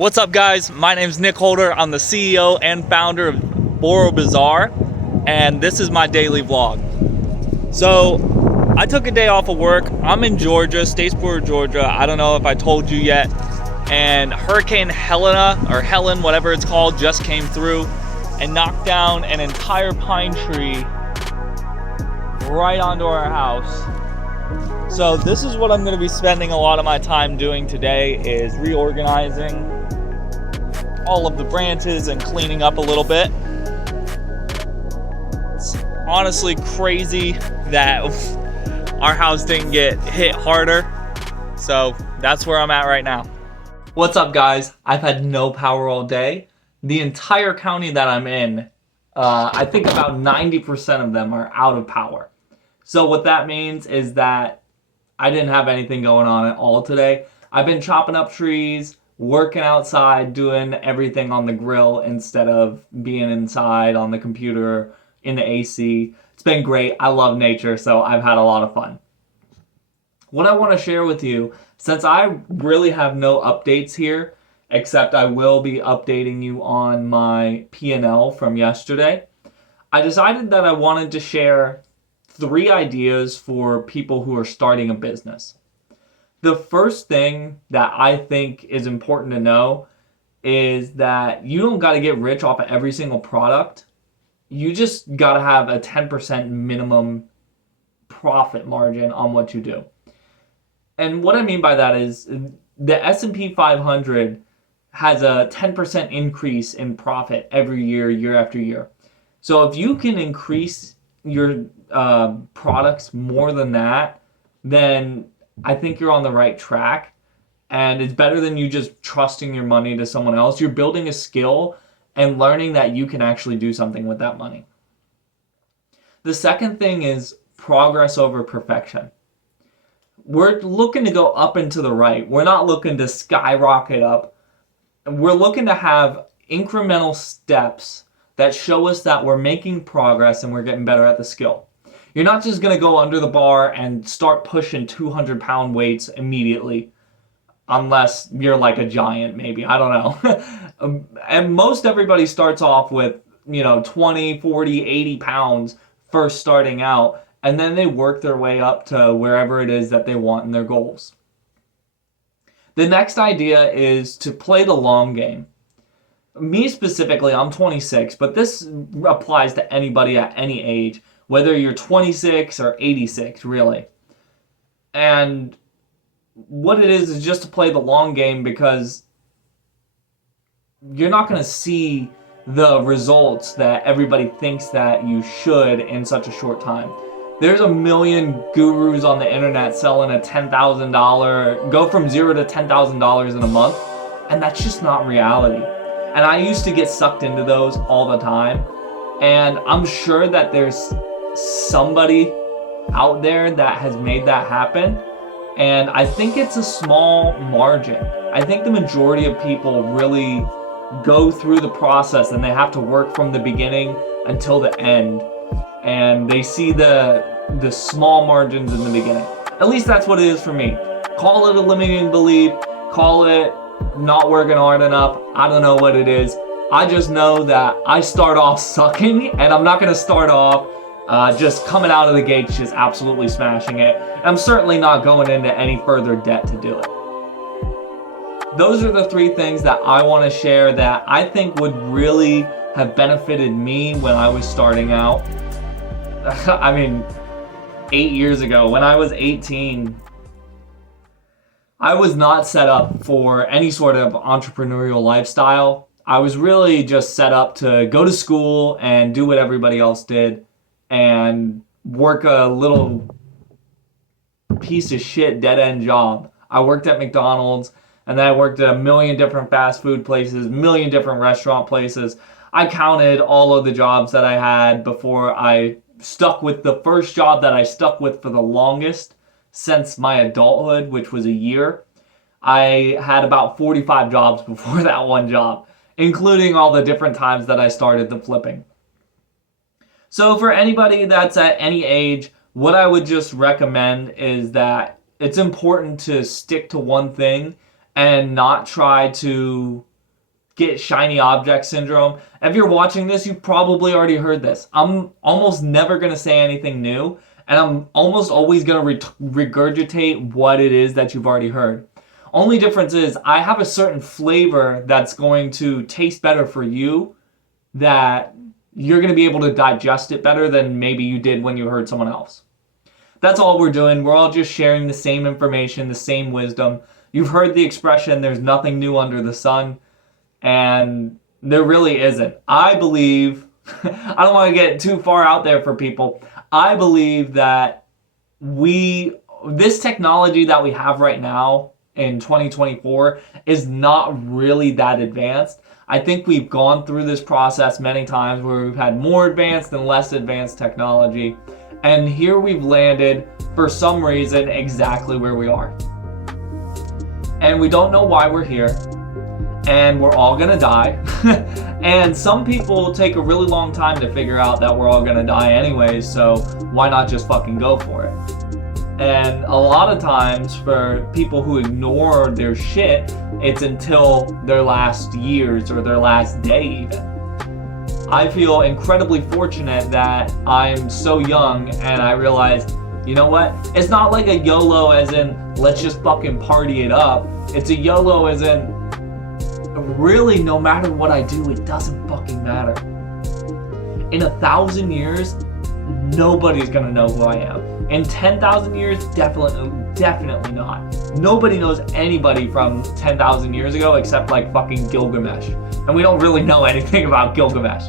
What's up, guys? My name's Nick Holder. I'm the CEO and founder of Boro Bazaar, and this is my daily vlog. So, I took a day off of work. I'm in Georgia, Statesboro, Georgia. I don't know if I told you yet. And Hurricane Helena, or Helen, whatever it's called, just came through and knocked down an entire pine tree right onto our house. So this is what I'm going to be spending a lot of my time doing today, is reorganizing all of the branches and cleaning up a little bit. It's honestly crazy that our house didn't get hit harder. So that's where I'm at right now. What's up, guys? I've had no power all day. The entire county that I'm in, I think about 90% of them are out of power. So what that means is that I didn't have anything going on at all today. I've been chopping up trees, working outside, doing everything on the grill instead of being inside on the computer in the AC. It's been great. I love nature, so I've had a lot of fun. What I want to share with you, since I really have no updates here, except I will be updating you on my P&L from yesterday, I decided that I wanted to share 3 ideas for people who are starting a business. The first thing that I think is important to know is that you don't got to get rich off of every single product. You just got to have a 10% minimum profit margin on what you do. And what I mean by that is the S&P 500 has a 10% increase in profit every year, year after year. So if you can increase your products more than that, then I think you're on the right track, and it's better than you just trusting your money to someone else. You're building a skill and learning that you can actually do something with that money. The second thing is progress over perfection. We're looking to go up and to the right. We're not looking to skyrocket up. We're looking to have incremental steps that show us that we're making progress and we're getting better at the skill. You're not just going to go under the bar and start pushing 200-pound weights immediately, unless you're like a giant, maybe. I don't know. And most everybody starts off with, 20, 40, 80 pounds first starting out, and then they work their way up to wherever it is that they want in their goals. The next idea is to play the long game. Me specifically, I'm 26, but this applies to anybody at any age, whether you're 26 or 86, really. And what it is just to play the long game, because you're not going to see the results that everybody thinks that you should in such a short time. There's a million gurus on the internet selling a $10,000, go from $0 to $10,000 in a month, and that's just not reality. And I used to get sucked into those all the time, and I'm sure that there's somebody out there that has made that happen, and I think it's a small margin. I think the majority of people really go through the process and they have to work from the beginning until the end, and they see the small margins in the beginning. At least that's what it is for me. Call it a limiting belief, call it not working hard enough, I don't know what it is. I just know that I start off sucking, and I'm not going to start off just coming out of the gates just absolutely smashing it. I'm certainly not going into any further debt to do it. Those are the 3 things that I want to share that I think would really have benefited me when I was starting out. I mean, 8 years ago, when I was 18, I was not set up for any sort of entrepreneurial lifestyle. I was really just set up to go to school and do what everybody else did and work a little piece of shit dead-end job. I worked at McDonald's, and then I worked at a million different fast food places, a million different restaurant places. I counted all of the jobs that I had before I stuck with the first job that I stuck with for the longest since my adulthood, which was a year. I had about 45 jobs before that one job, including all the different times that I started the flipping. So for anybody that's at any age, what I would just recommend is that it's important to stick to one thing and not try to get shiny object syndrome. If you're watching this, you've probably already heard this. I'm almost never going to say anything new, and I'm almost always going to regurgitate what it is that you've already heard. Only difference is I have a certain flavor that's going to taste better for you, that you're going to be able to digest it better than maybe you did when you heard someone else. That's all we're doing. We're all just sharing the same information, the same wisdom. You've heard the expression, there's nothing new under the sun, and there really isn't. I believe, I don't want to get too far out there for people, I believe that this technology that we have right now in 2024 is not really that advanced. I think we've gone through this process many times where we've had more advanced and less advanced technology, and here we've landed, for some reason, exactly where we are. And we don't know why we're here, and we're all gonna die. And some people take a really long time to figure out that we're all gonna die anyways, so why not just fucking go for it? And a lot of times for people who ignore their shit, it's until their last years or their last day even. I feel incredibly fortunate that I'm so young and I realize, you know what? It's not like a YOLO as in, let's just fucking party it up. It's a YOLO as in, really, no matter what I do, it doesn't fucking matter. In 1,000 years, nobody's gonna know who I am. In 10,000 years, definitely not. Nobody knows anybody from 10,000 years ago except like fucking Gilgamesh. And we don't really know anything about Gilgamesh.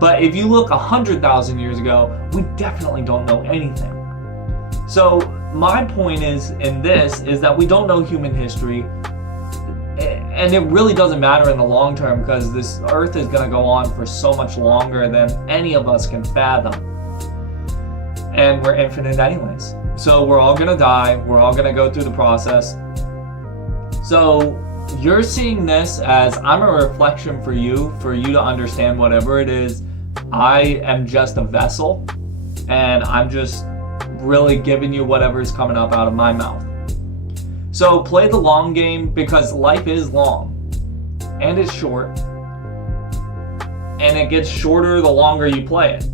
But if you look 100,000 years ago, we definitely don't know anything. So my point is in this is that we don't know human history, and it really doesn't matter in the long term because this earth is going to go on for so much longer than any of us can fathom. And we're infinite anyways. So we're all going to die. We're all going to go through the process. So you're seeing this as I'm a reflection for you to understand whatever it is. I am just a vessel, and I'm just really giving you whatever is coming up out of my mouth. So play the long game because life is long and it's short, and it gets shorter the longer you play it.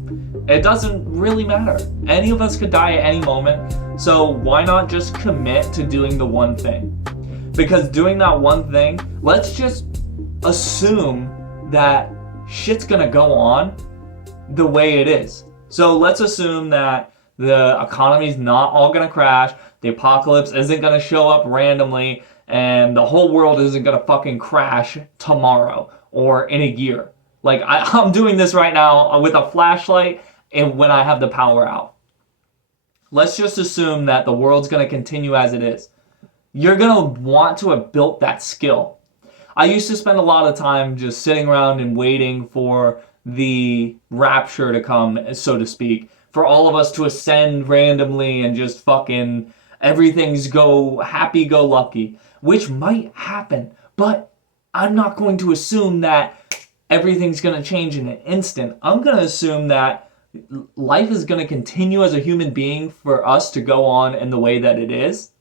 It doesn't really matter. Any of us could die at any moment, so why not just commit to doing the one thing? Because doing that one thing, let's just assume that shit's gonna go on the way it is. So let's assume that the economy's not all gonna crash, the apocalypse isn't gonna show up randomly, and the whole world isn't gonna fucking crash tomorrow or in a year. Like I'm doing this right now with a flashlight and when I have the power out. Let's just assume that the world's gonna continue as it is. You're gonna want to have built that skill. I used to spend a lot of time just sitting around and waiting for the rapture to come, so to speak, for all of us to ascend randomly and just fucking everything's go happy-go-lucky, which might happen, but I'm not going to assume that everything's going to change in an instant. I'm going to assume that life is going to continue as a human being for us to go on in the way that it is.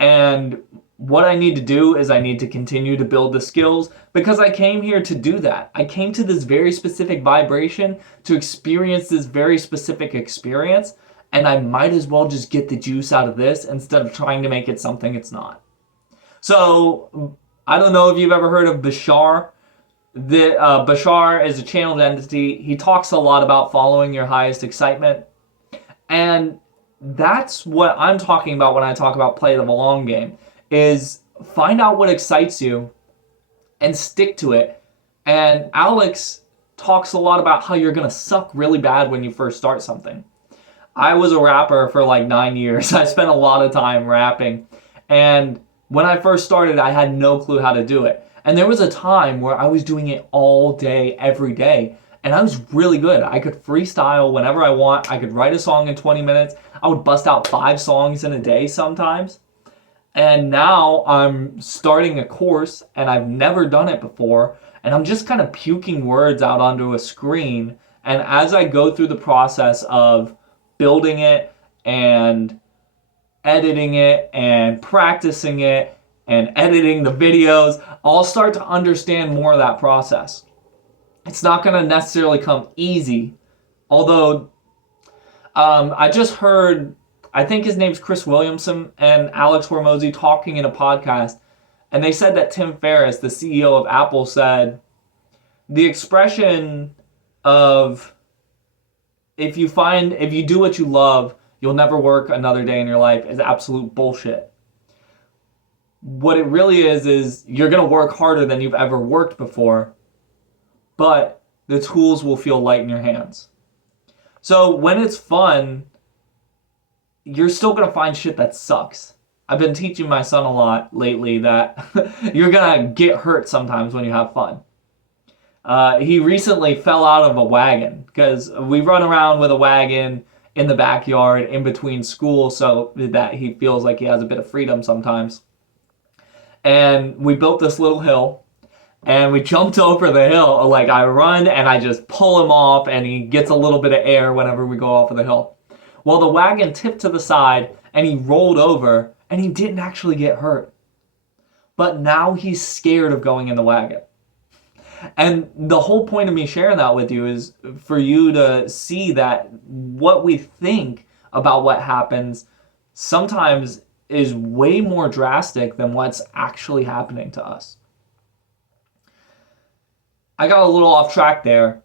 And what I need to do is I need to continue to build the skills because I came here to do that. I came to this very specific vibration to experience this very specific experience, and I might as well just get the juice out of this instead of trying to make it something it's not. So I don't know if you've ever heard of Bashar. Bashar is a channeled entity. He talks a lot about following your highest excitement, and that's what I'm talking about when I talk about play the long game. Is find out what excites you and stick to it. And Alex talks a lot about how you're going to suck really bad when you first start something. I was a rapper for like 9 years. I spent a lot of time rapping. And when I first started, I had no clue how to do it. And there was a time where I was doing it all day, every day. And I was really good. I could freestyle whenever I want. I could write a song in 20 minutes. I would bust out 5 songs in a day sometimes. And now I'm starting a course and I've never done it before. And I'm just kind of puking words out onto a screen. And as I go through the process of building it and editing it and practicing it, and editing the videos, I'll start to understand more of that process. It's not going to necessarily come easy, although I just heard, I think his name's Chris Williamson and Alex Hormozy talking in a podcast, and they said that Tim Ferriss, the CEO of Apple, said the expression of if you do what you love, you'll never work another day in your life is absolute bullshit. What it really is you're going to work harder than you've ever worked before, but the tools will feel light in your hands. So when it's fun, you're still going to find shit that sucks. I've been teaching my son a lot lately that you're going to get hurt sometimes when you have fun. He recently fell out of a wagon because we run around with a wagon in the backyard in between school so that he feels like he has a bit of freedom sometimes. And we built this little hill and we jumped over the hill. Like I run and I just pull him off and he gets a little bit of air whenever we go off of the hill. Well, the wagon tipped to the side and he rolled over and he didn't actually get hurt. But now he's scared of going in the wagon. And the whole point of me sharing that with you is for you to see that what we think about what happens sometimes is way more drastic than what's actually happening to us. I got a little off track there.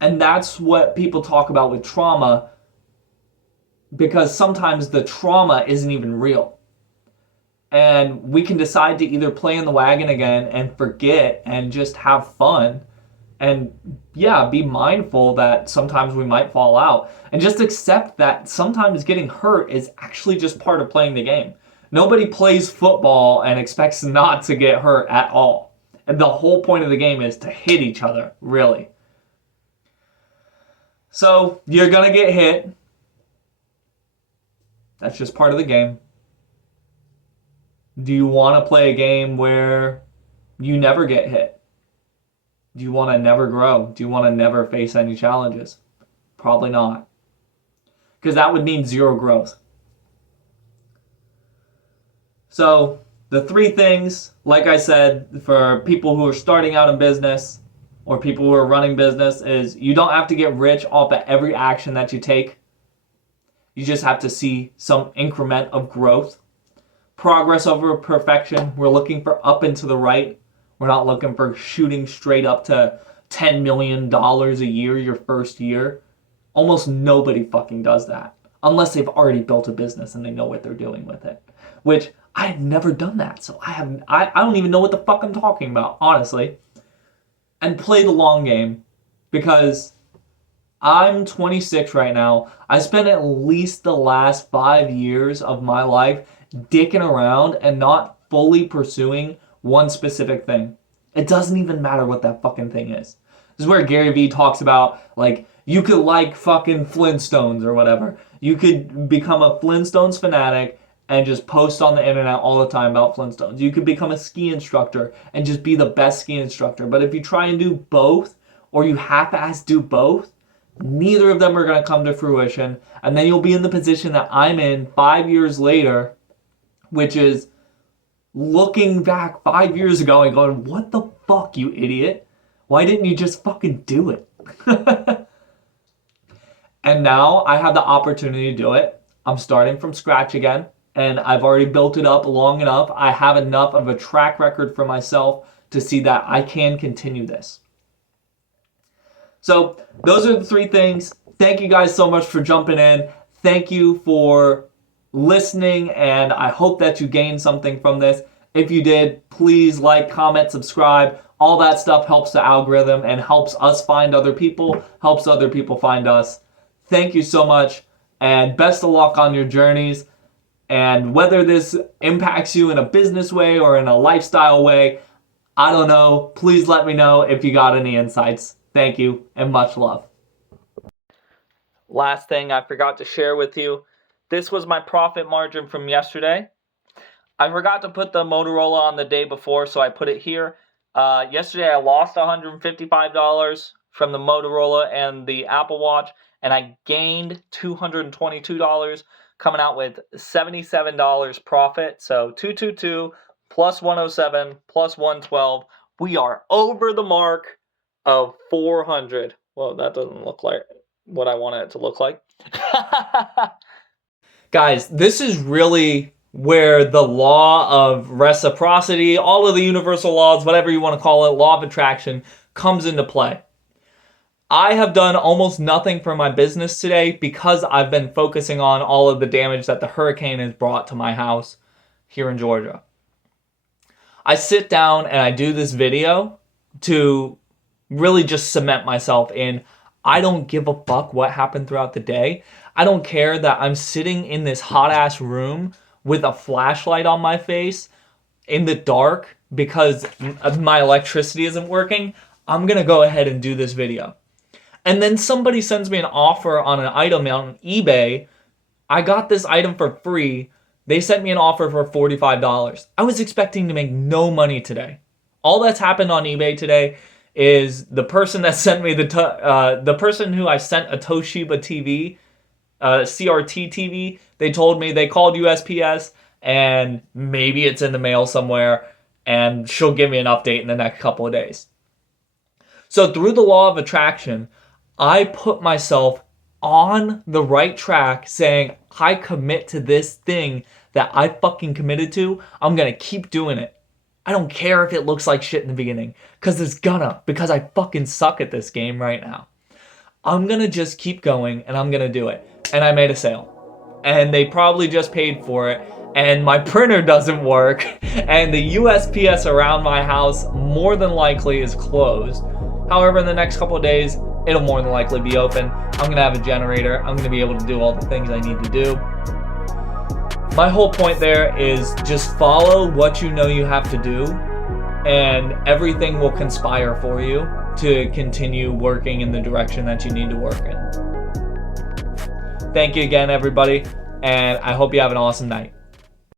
And that's what people talk about with trauma, because sometimes the trauma isn't even real. And we can decide to either play in the wagon again and forget and just have fun. And yeah, be mindful that sometimes we might fall out. And just accept that sometimes getting hurt is actually just part of playing the game. Nobody plays football and expects not to get hurt at all. And the whole point of the game is to hit each other, really. So you're going to get hit. That's just part of the game. Do you want to play a game where you never get hit? Do you want to never grow? Do you want to never face any challenges? Probably not. Because that would mean zero growth. So the three things, like I said, for people who are starting out in business or people who are running business is you don't have to get rich off of every action that you take. You just have to see some increment of growth. Progress over perfection. We're looking for up and to the right. We're not looking for shooting straight up to $10 million a year your first year. Almost nobody fucking does that. Unless they've already built a business and they know what they're doing with it. Which, I have never done that. So I don't even know what the fuck I'm talking about, honestly. And play the long game. Because I'm 26 right now. I spent at least the last 5 years of my life dicking around and not fully pursuing one specific thing. It doesn't even matter what that fucking thing is. This is where Gary Vee talks about, like, you could like fucking Flintstones or whatever. You could become a Flintstones fanatic and just post on the internet all the time about Flintstones. You could become a ski instructor and just be the best ski instructor. But if you try and do both, or you half-ass do both, neither of them are going to come to fruition. And then you'll be in the position that I'm in 5 years later, which is looking back 5 years ago and going, what the fuck, you idiot? Why didn't you just fucking do it? And now I have the opportunity to do it. I'm starting from scratch again, and I've already built it up long enough. I have enough of a track record for myself to see that I can continue this. So those are the three things. Thank you guys so much for jumping in. Thank you for listening, and I hope that you gained something from this. If you did, please like, comment, subscribe. All that stuff helps the algorithm and helps us find other people, helps other people find us. Thank you so much, and best of luck on your journeys. And whether this impacts you in a business way or in a lifestyle way, I don't know. Please let me know if you got any insights. Thank you, and much love. Last thing I forgot to share with you. This was my profit margin from yesterday. I forgot to put the Motorola on the day before, so I put it here. Yesterday I lost $155 from the Motorola and the Apple Watch, and I gained $222 coming out with $77 profit. So 222 plus 107 plus 112. We are over the mark of 400. Well, that doesn't look like what I want it to look like. Guys, this is really where the law of reciprocity, all of the universal laws, whatever you want to call it, law of attraction, comes into play. I have done almost nothing for my business today because I've been focusing on all of the damage that the hurricane has brought to my house here in Georgia. I sit down and I do this video to really just cement myself in. I don't give a fuck what happened throughout the day. I don't care that I'm sitting in this hot ass room with a flashlight on my face in the dark because my electricity isn't working. I'm gonna go ahead and do this video. And then somebody sends me an offer on an item on eBay. I got this item for free. They sent me an offer for $45. I was expecting to make no money today. All that's happened on eBay today is the person that sent me the person who I sent a Toshiba TV, CRT TV, they told me they called USPS and maybe it's in the mail somewhere and she'll give me an update in the next couple of days. So through the law of attraction, I put myself on the right track saying, I commit to this thing that I fucking committed to. I'm going to keep doing it. I don't care if it looks like shit in the beginning, because I fucking suck at this game right now. I'm going to just keep going and I'm going to do it. And I made a sale. And they probably just paid for it. And my printer doesn't work. And the USPS around my house more than likely is closed. However, in the next couple of days, it'll more than likely be open. I'm going to have a generator. I'm going to be able to do all the things I need to do. My whole point there is just follow what you know you have to do, and everything will conspire for you to continue working in the direction that you need to work in. Thank you again, everybody, and I hope you have an awesome night.